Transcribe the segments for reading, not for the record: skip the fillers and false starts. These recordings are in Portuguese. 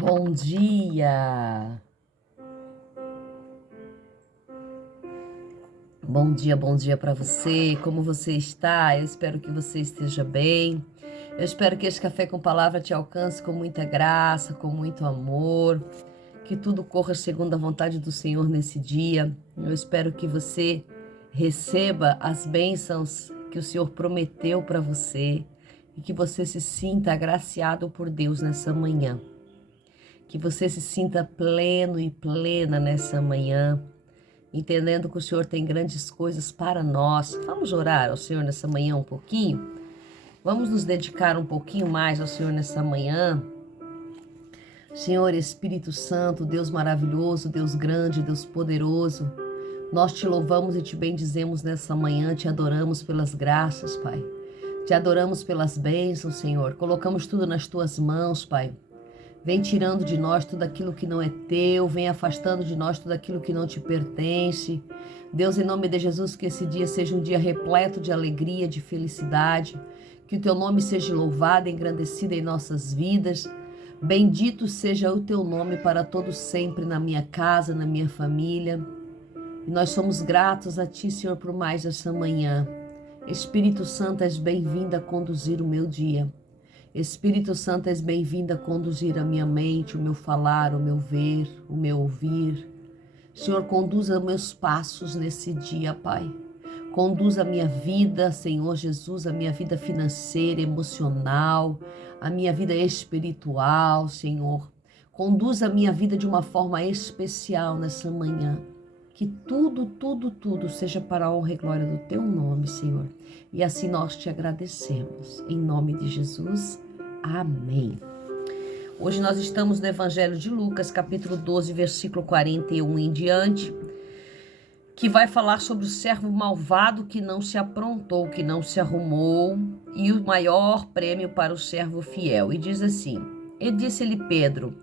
Bom dia! Bom dia para você. Como você está? Eu espero que você esteja bem. Eu espero que esse café com palavra te alcance com muita graça, com muito amor, que tudo corra segundo a vontade do Senhor nesse dia. Eu espero que você receba as bênçãos que o Senhor prometeu para você e que você se sinta agraciado por Deus nessa manhã. Que você se sinta pleno e plena nessa manhã, entendendo que o Senhor tem grandes coisas para nós. Vamos orar ao Senhor nessa manhã um pouquinho? Vamos nos dedicar um pouquinho mais ao Senhor nessa manhã? Senhor Espírito Santo, Deus maravilhoso, Deus grande, Deus poderoso, nós te louvamos e te bendizemos nessa manhã, te adoramos pelas graças, Pai. Te adoramos pelas bênçãos, Senhor. Colocamos tudo nas tuas mãos, Pai. Vem tirando de nós tudo aquilo que não é teu, vem afastando de nós tudo aquilo que não te pertence. Deus, em nome de Jesus, que esse dia seja um dia repleto de alegria, de felicidade, que o teu nome seja louvado e engrandecido em nossas vidas. Bendito seja o teu nome para todo sempre na minha casa, na minha família. E nós somos gratos a ti, Senhor, por mais essa manhã. Espírito Santo, és bem-vindo a conduzir o meu dia. Espírito Santo, és bem-vindo a conduzir a minha mente, o meu falar, o meu ver, o meu ouvir. Senhor, conduza meus passos nesse dia, Pai. Conduza a minha vida, Senhor Jesus, a minha vida financeira, emocional, a minha vida espiritual, Senhor. Conduza a minha vida de uma forma especial nessa manhã. Que tudo seja para a honra e glória do teu nome, Senhor. E assim nós te agradecemos. Em nome de Jesus, amém. Hoje nós estamos no Evangelho de Lucas, capítulo 12, versículo 41 em diante, que vai falar sobre o servo malvado que não se aprontou, que não se arrumou, e o maior prêmio para o servo fiel. E diz assim: E disse-lhe Pedro: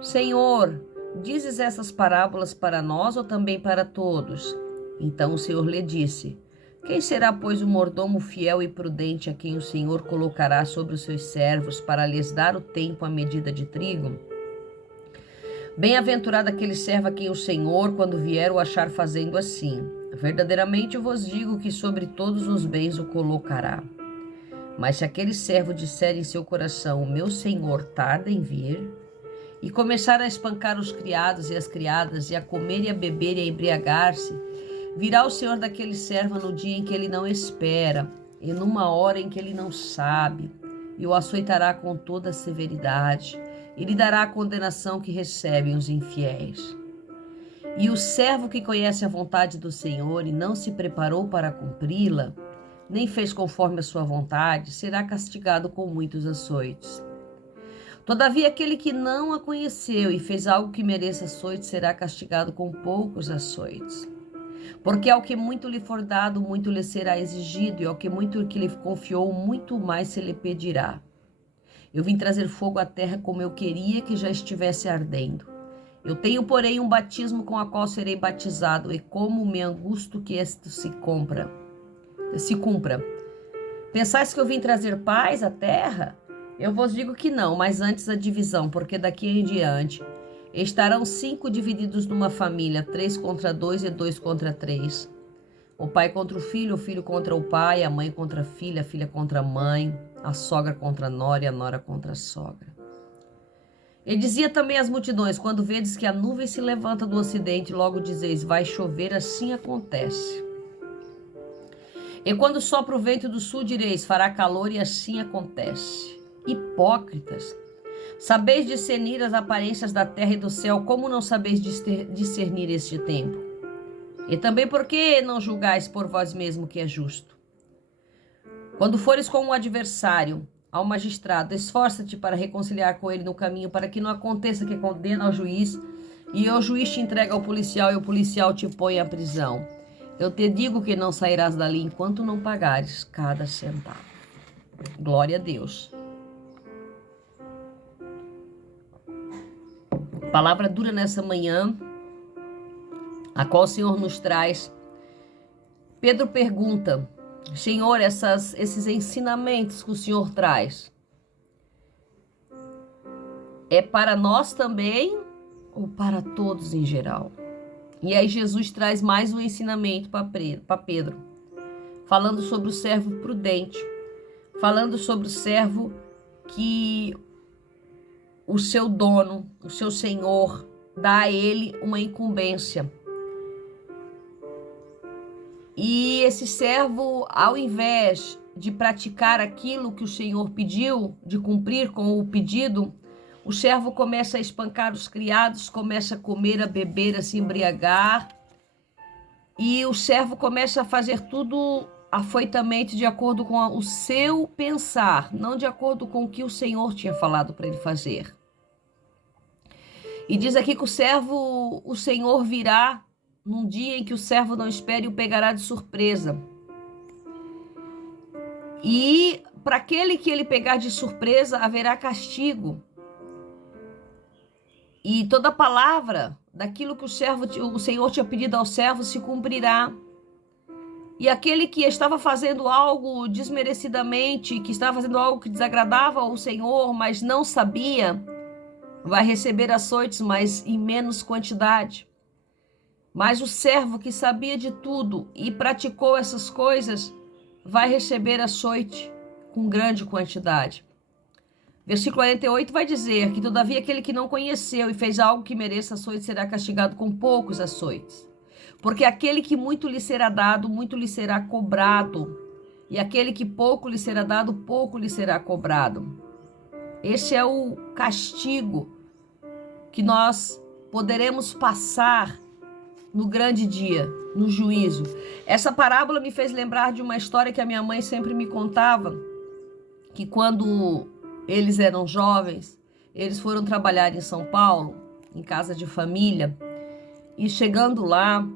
Senhor, dizes essas parábolas para nós ou também para todos? Então o Senhor lhe disse: Quem será, pois, o mordomo fiel e prudente a quem o Senhor colocará sobre os seus servos para lhes dar o tempo à medida de trigo? Bem-aventurado aquele servo a quem o Senhor, quando vier, o achar fazendo assim. Verdadeiramente eu vos digo que sobre todos os bens o colocará. Mas se aquele servo disser em seu coração: O meu Senhor tarda em vir, e começar a espancar os criados e as criadas, e a comer e a beber e a embriagar-se, virá o Senhor daquele servo no dia em que ele não espera, e numa hora em que ele não sabe, e o açoitará com toda a severidade, e lhe dará a condenação que recebem os infiéis. E o servo que conhece a vontade do Senhor e não se preparou para cumpri-la, nem fez conforme a sua vontade, será castigado com muitos açoites. Todavia, aquele que não a conheceu e fez algo que mereça açoite será castigado com poucos açoites. Porque ao que muito lhe for dado, muito lhe será exigido, e ao que muito que lhe confiou, muito mais se lhe pedirá. Eu vim trazer fogo à terra como eu queria que já estivesse ardendo. Eu tenho, porém, um batismo com a qual serei batizado, e como me angusto que isto se cumpra. Pensais que eu vim trazer paz à terra? Eu vos digo que não, mas antes a divisão, porque daqui em diante estarão 5 divididos numa família, 3 contra 2 e 2 contra 3. O pai contra o filho contra o pai, a mãe contra a filha contra a mãe, a sogra contra a nora e a nora contra a sogra. Ele dizia também às multidões: quando vedes que a nuvem se levanta do ocidente, logo dizeis: vai chover, assim acontece. E quando sopra o vento do sul, direis: fará calor, e assim acontece. Hipócritas, sabeis discernir as aparências da terra e do céu, como não sabeis discernir este tempo? E também por que não julgais por vós mesmo que é justo? Quando fores com um adversário ao magistrado, esforça-te para reconciliar com ele no caminho, para que não aconteça que condena ao juiz, e o juiz te entrega ao policial, e o policial te põe à prisão. Eu te digo que não sairás dali enquanto não pagares cada centavo. Glória a Deus. Palavra dura nessa manhã, a qual o Senhor nos traz. Pedro pergunta: Senhor, esses ensinamentos que o Senhor traz, É para nós também ou para todos em geral? E aí Jesus traz mais um ensinamento para Pedro, falando sobre o servo prudente, falando sobre o servo que o seu dono, o seu senhor, dá a ele uma incumbência. E esse servo, ao invés de praticar aquilo que o Senhor pediu, de cumprir com o pedido, o servo começa a espancar os criados, começa a comer, a beber, a se embriagar. E o servo começa a fazer tudo afoitamente de acordo com o seu pensar, não de acordo com o que o Senhor tinha falado para ele fazer. E diz aqui que o Senhor virá num dia em que o servo não espere e o pegará de surpresa. E para aquele que ele pegar de surpresa, haverá castigo. E toda palavra daquilo que o Senhor tinha pedido ao servo se cumprirá. E aquele que estava fazendo algo desmerecidamente, que estava fazendo algo que desagradava ao Senhor, mas não sabia, vai receber açoites, mas em menos quantidade. Mas o servo que sabia de tudo e praticou essas coisas, vai receber açoite com grande quantidade. Versículo 48 vai dizer que, todavia, aquele que não conheceu e fez algo que mereça açoite será castigado com poucos açoites. Porque aquele que muito lhe será dado, muito lhe será cobrado. E aquele que pouco lhe será dado, pouco lhe será cobrado. Esse é o castigo que nós poderemos passar no grande dia, no juízo. Essa parábola me fez lembrar de uma história que a minha mãe sempre me contava, que quando eles eram jovens, eles foram trabalhar em São Paulo, em casa de família, e chegando lá,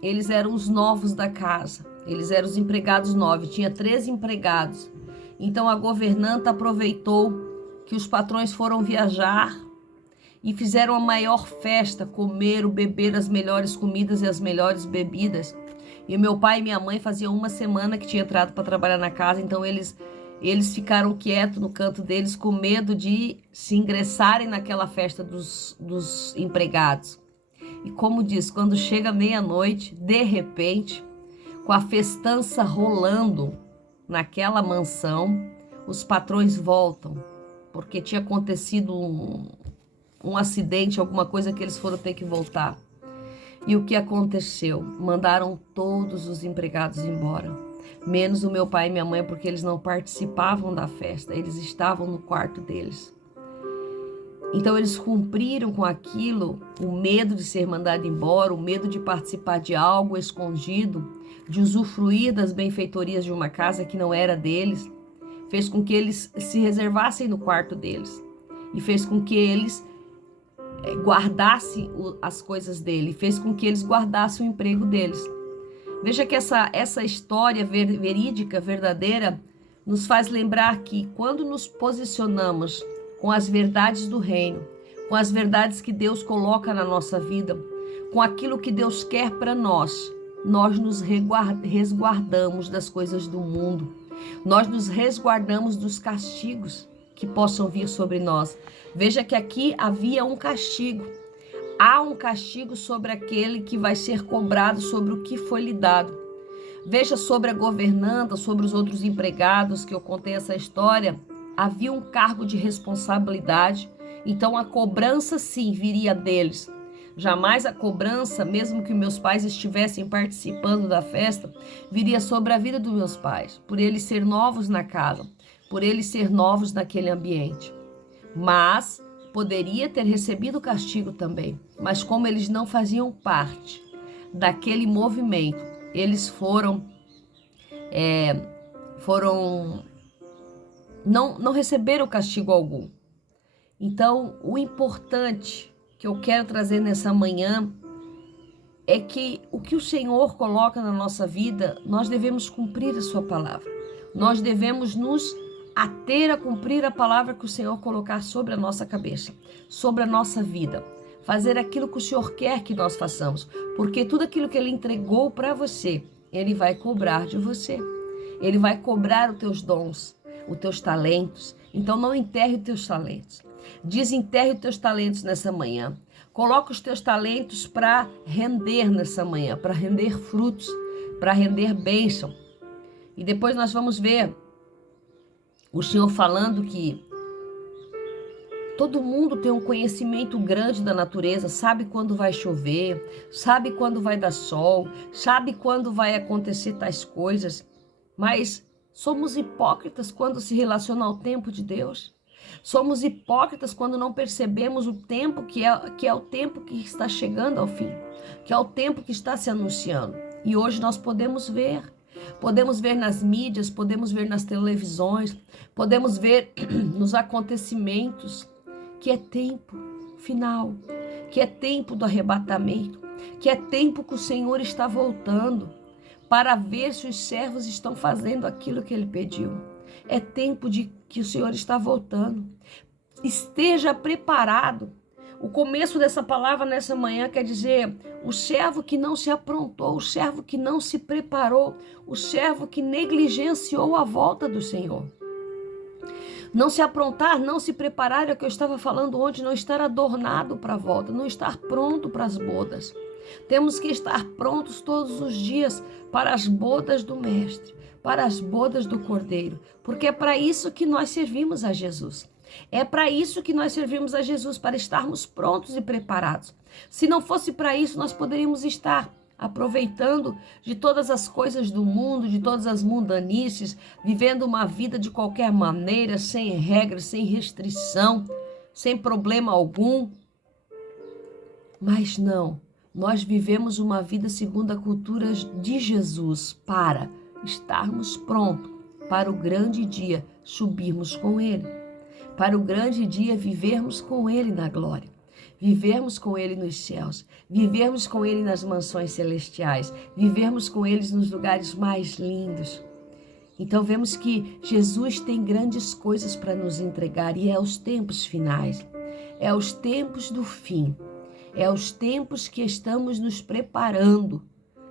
eles eram os novos da casa, eles eram os empregados novos, tinha 3 empregados. Então a governanta aproveitou que os patrões foram viajar e fizeram a maior festa, comeram, beberam as melhores comidas e as melhores bebidas. E meu pai e minha mãe faziam uma semana que tinha entrado para trabalhar na casa, então eles ficaram quietos no canto deles com medo de se ingressarem naquela festa dos empregados. E como diz, quando chega meia-noite, de repente, com a festança rolando naquela mansão, os patrões voltam, porque tinha acontecido um acidente, alguma coisa que eles foram ter que voltar. E o que aconteceu? Mandaram todos os empregados embora, menos o meu pai e minha mãe, porque eles não participavam da festa, eles estavam no quarto deles. Então eles cumpriram com aquilo, o medo de ser mandado embora, o medo de participar de algo escondido, de usufruir das benfeitorias de uma casa que não era deles, fez com que eles se reservassem no quarto deles e fez com que eles guardassem as coisas dele, fez com que eles guardassem o emprego deles. Veja que essa história verídica, verdadeira, nos faz lembrar que quando nos posicionamos com as verdades do reino, com as verdades que Deus coloca na nossa vida, com aquilo que Deus quer para nós nos resguardamos das coisas do mundo, nós nos resguardamos dos castigos que possam vir sobre nós. Veja que aqui havia um castigo. Há um castigo sobre aquele que vai ser cobrado sobre o que foi lhe dado. Veja sobre a governanta, sobre os outros empregados que eu contei essa história. Havia um cargo de responsabilidade, então a cobrança sim viria deles. Jamais a cobrança, mesmo que meus pais estivessem participando da festa, viria sobre a vida dos meus pais, por eles ser novos na casa, por eles ser novos naquele ambiente. Mas poderia ter recebido castigo também. Mas como eles não faziam parte daquele movimento, eles não receberam castigo algum. Então, o importante que eu quero trazer nessa manhã é que o que o Senhor coloca na nossa vida, nós devemos cumprir a sua palavra. Nós devemos nos ater a cumprir a palavra que o Senhor colocar sobre a nossa cabeça, sobre a nossa vida. Fazer aquilo que o Senhor quer que nós façamos, porque tudo aquilo que Ele entregou para você, Ele vai cobrar de você. Ele vai cobrar os teus dons, os teus talentos. Então não enterre os teus talentos. Desenterre os teus talentos nessa manhã. Coloca os teus talentos para render nessa manhã, para render frutos, para render bênção. E depois nós vamos ver o Senhor falando que todo mundo tem um conhecimento grande da natureza, sabe quando vai chover, sabe quando vai dar sol, sabe quando vai acontecer tais coisas, mas somos hipócritas quando se relaciona ao tempo de Deus. Somos hipócritas quando não percebemos o tempo que é o tempo que está chegando ao fim, que é o tempo que está se anunciando. E hoje nós podemos ver nas mídias, podemos ver nas televisões, podemos ver nos acontecimentos que é tempo final, que é tempo do arrebatamento, que é tempo que o Senhor está voltando para ver se os servos estão fazendo aquilo que Ele pediu. É tempo de que o Senhor está voltando. Esteja preparado. O começo dessa palavra nessa manhã quer dizer o servo que não se aprontou, o servo que não se preparou, o servo que negligenciou a volta do Senhor. Não se aprontar, não se preparar, é o que eu estava falando ontem, não estar adornado para a volta, não estar pronto para as bodas. Temos que estar prontos todos os dias para as bodas do Mestre, para as bodas do Cordeiro, porque é para isso que nós servimos a Jesus. É para isso que nós servimos a Jesus, para estarmos prontos e preparados. Se não fosse para isso, nós poderíamos estar aproveitando de todas as coisas do mundo, de todas as mundanices, vivendo uma vida de qualquer maneira, sem regras, sem restrição, sem problema algum. Mas não, nós vivemos uma vida segundo a cultura de Jesus, para estarmos prontos para o grande dia subirmos com Ele, para o grande dia vivermos com Ele na glória. Vivermos com Ele nos céus, vivermos com Ele nas mansões celestiais, vivermos com Ele nos lugares mais lindos. Então vemos que Jesus tem grandes coisas para nos entregar e é os tempos finais, é os tempos do fim, é os tempos que estamos nos preparando.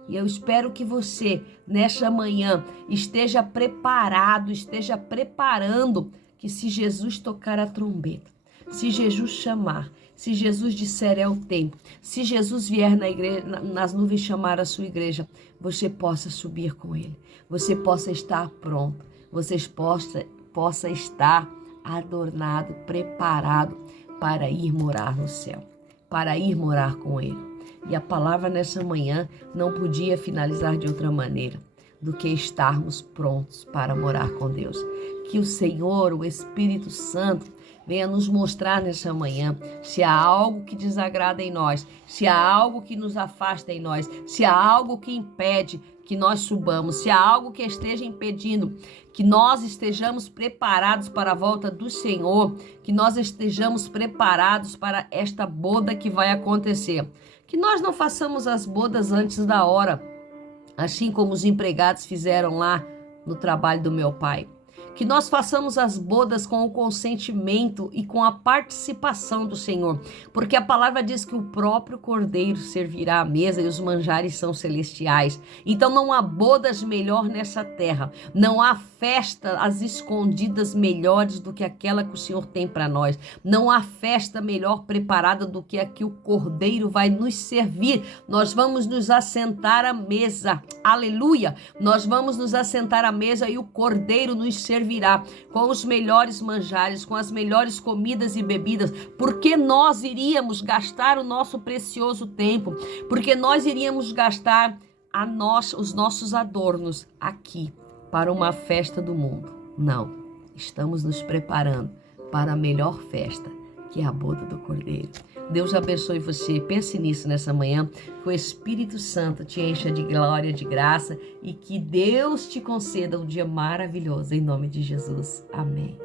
E eu espero que você, nesta manhã, esteja preparado, esteja preparando que se Jesus tocar a trombeta, se Jesus chamar, se Jesus disser é o tempo, se Jesus vier na igreja, nas nuvens chamar a sua igreja, você possa subir com Ele, você possa estar pronto, você possa estar adornado, preparado para ir morar no céu, para ir morar com Ele. E a palavra nessa manhã não podia finalizar de outra maneira do que estarmos prontos para morar com Deus. Que o Senhor, o Espírito Santo, venha nos mostrar nessa manhã se há algo que desagrada em nós, se há algo que nos afasta em nós, se há algo que impede que nós subamos, se há algo que esteja impedindo que nós estejamos preparados para a volta do Senhor, que nós estejamos preparados para esta boda que vai acontecer. Que nós não façamos as bodas antes da hora, assim como os empregados fizeram lá no trabalho do meu pai. Que nós façamos as bodas com o consentimento e com a participação do Senhor, porque a palavra diz que o próprio Cordeiro servirá à mesa e os manjares são celestiais. Então não há bodas melhor nessa terra, não há festa às escondidas melhores do que aquela que o Senhor tem para nós. Não há festa melhor preparada do que a que o Cordeiro vai nos servir. Nós vamos nos assentar à mesa, aleluia! Nós vamos nos assentar à mesa e o Cordeiro nos servirá com os melhores manjares, com as melhores comidas e bebidas, porque nós iríamos gastar o nosso precioso tempo, porque nós iríamos gastar os nossos adornos aqui para uma festa do mundo. Não, estamos nos preparando para a melhor festa, que é a boda do Cordeiro. Deus abençoe você. Pense nisso nessa manhã, que o Espírito Santo te encha de glória, de graça e que Deus te conceda um dia maravilhoso, em nome de Jesus. Amém.